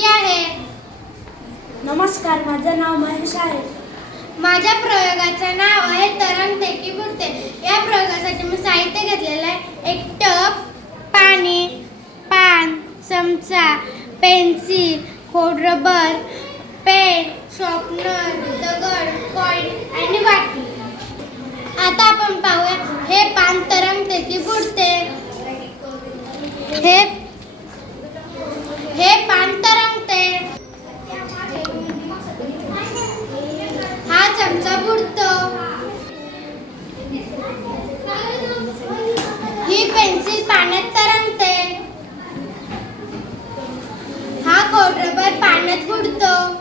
माहिती आहे? नमस्कार, माझं नाव महेश आहे. माझ्या प्रयोगाचं नाव आहे तरंगते की बुडते. या प्रयोगासाठी मी साहित्य घेतलेलं आहे. एक टब, पाणी, पान, चमचा, पेन्सिल, खोड रबर, पेन, शॉर्पनर, दगड, कॉइन आणि वाटी. आता आपण पाहूया हे पान तरंगते की बुडते. हे पान तरंगते. हा चमचा बुडतो. ही पेन्सिल पाण्यात तरंगते. हा खोड रबर पाण्यात बुडतो.